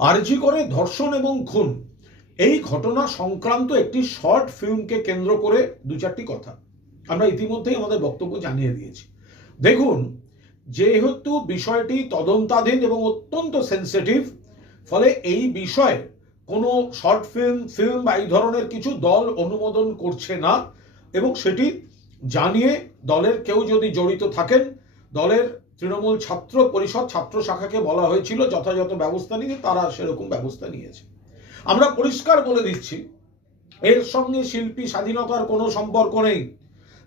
আরজি করে ধর্ষণ এবং খুন। এই ঘটনা সংক্রান্ত একটি শর্ট ফিল্মকে কেন্দ্র করে দু চারটি কথা। আমরা ইতিমধ্যেই আমাদের বক্তব্য জানিয়ে দিয়েছি। দেখুন, যেহেতু বিষয়টি তদন্তাধীন এবং অত্যন্ত সেন্সিটিভ ফলে এই বিষয়ে কোনো শর্ট ফিল্ম ফিল্ম বা এই ধরনের কিছু দল অনুমোদন করছে না এবং সেটি জানিয়ে দলের কেউ যদি জড়িত থাকেন, দলের তৃণমূল ছাত্র পরিষদ, ছাত্র শাখাকে বলা হয়েছিল যথাযথ ব্যবস্থা নিয়ে তারা সেরকম ব্যবস্থা নিয়েছে। আমরা পরিষ্কার বলে দিচ্ছি, এর সঙ্গে শিল্পী স্বাধীনতার কোনো সম্পর্ক নেই।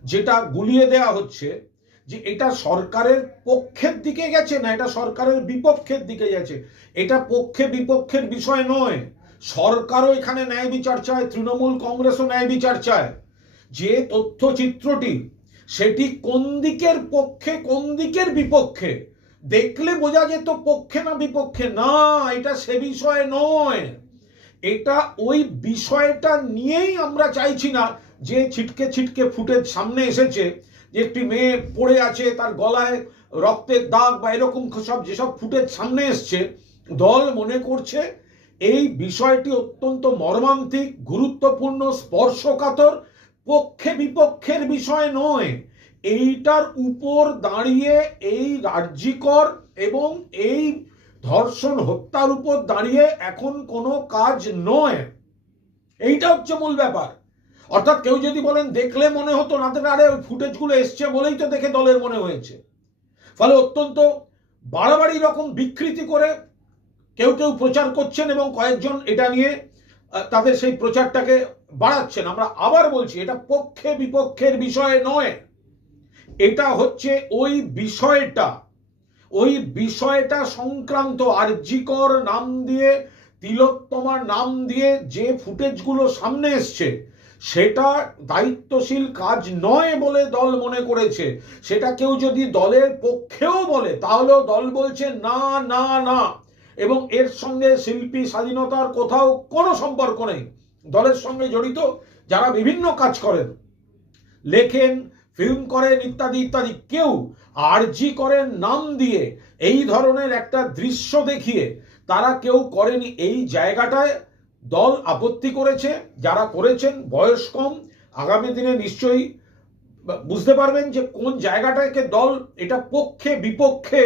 যেটা গুলিয়ে দেয়া হচ্ছে, যে এটা সরকারের পক্ষের দিকে গেছে না এটা সরকারের বিপক্ষের দিকে গেছে? এটা পক্ষে বিপক্ষের বিষয় নয়। সরকারও এখানে ন্যায় বিচার চায়, তৃণমূল কংগ্রেসও ন্যায় বিচার চায়। যে তথ্যচিত্রটি সেটি কোন দিকের পক্ষে, কোন দিকের বিপক্ষে? দেখলে বোঝা যেত পক্ষে না বিপক্ষে। না, এটা সে বিষয়ে নয়। এটা ওই বিষয়টা নিয়েই আমরা চাইছি না যে ছিটকে ছিটকে ফুটেজ সামনে এসেছে, যে একটি মেয়ে পড়ে আছে, তার গলায় রক্তের দাগ বা এরকম সব যেসব ফুটেজ সামনে এসছে, দল মনে করছে এই বিষয়টি অত্যন্ত মর্মান্তিক, গুরুত্বপূর্ণ, স্পর্শকাতর পক্ষে বিপক্ষের বিষয় নয়। এইটার উপর দাঁড়িয়ে এই রাজ্যিকর এবং এই ধর্ষণ হত্যার উপর দাঁড়িয়ে এখন কোনো কাজ নয়। এইটা হচ্ছে মূল ব্যাপার। অর্থাৎ কেউ যদি বলেন, দেখলে মনে হতো না আরে ওই ফুটেজগুলো এসছে বলেই তো দেখে দলের মনে হয়েছে। ফলে অত্যন্ত বাড়াবাড়ি রকম বিকৃতি করে কেউ কেউ প্রচার করছেন এবং কয়েকজন এটা নিয়ে তাদের সেই প্রচারটাকে বাড়াচ্ছেন। আমরা আবার বলছি, এটা পক্ষে বিপক্ষের বিষয় নয়। এটা হচ্ছে ওই বিষয়টা। ওই বিষয়টা সংক্রান্ত আরজিকর নাম দিয়ে, তিলোত্তমার নাম দিয়ে যে ফুটেজগুলো সামনে এসছে, সেটা দায়িত্বশীল কাজ নয় বলে দল মনে করেছে। সেটা কেউ যদি দলের পক্ষেও বলে, তাহলেও দল বলছে না না না। এবং এর সঙ্গে শিল্পী স্বাধীনতার কোথাও কোনো সম্পর্ক নেই। দলের সঙ্গে জড়িত যারা বিভিন্ন কাজ করেন, লেখেন ফিল্ম করেন ইত্যাদি ইত্যাদি। কেউ আরজি করেন, নাম দিয়ে এই ধরনের একটা দৃশ্য দেখিয়ে তারা কেউ করেনি এই জায়গাটায়। দল আপত্তি করেছে, যারা করেছেন, বয়স কম, আগামী দিনে নিশ্চয়ই বুঝতে পারবেন যে কোন জায়গাটাকে দল এটা পক্ষে, বিপক্ষে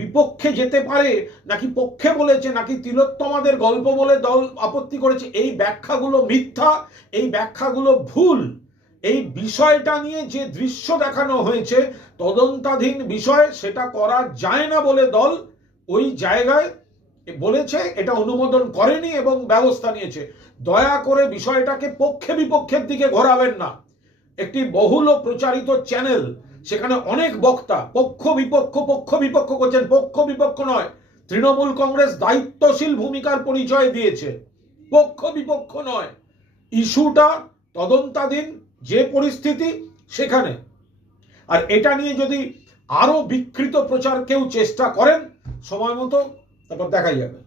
বিপক্ষে যেতে পারে, নাকি পক্ষে বলেছে, নাকি তিলোত্তমাদের গল্প বলে দল আপত্তি করেছে, এই ব্যাখ্যাগুলো মিথ্যা, এই ব্যাখ্যাগুলো ভুল। এই বিষয়টা নিয়ে যে দৃশ্য দেখানো হয়েছে, তদন্তাধীন বিষয়, সেটা করা যায় না বলে দল ওই জায়গায় বলেছে, এটা অনুমোদন করেনি এবং ব্যবস্থা নিয়েছে। দয়া করে বিষয়টাকে পক্ষে বিপক্ষের দিকে ঘোরাবেন না। একটি বহুল প্রচারিত চ্যানেল, সেখানে অনেক বক্তা, পক্ষ বিপক্ষ পক্ষ বিপক্ষ করছেন, পক্ষ বিপক্ষ নয়, তৃণমূল কংগ্রেস দায়িত্বশীল ভূমিকার পরিচয় দিয়েছে। পক্ষ বিপক্ষ নয়। ইস্যুটা তদন্তাধীন যে পরিস্থিতি সেখানে। আর এটা নিয়ে যদি আরও বিকৃত প্রচার কেউ চেষ্টা করেন, সময় মতো তারপর দেখাই যাবে।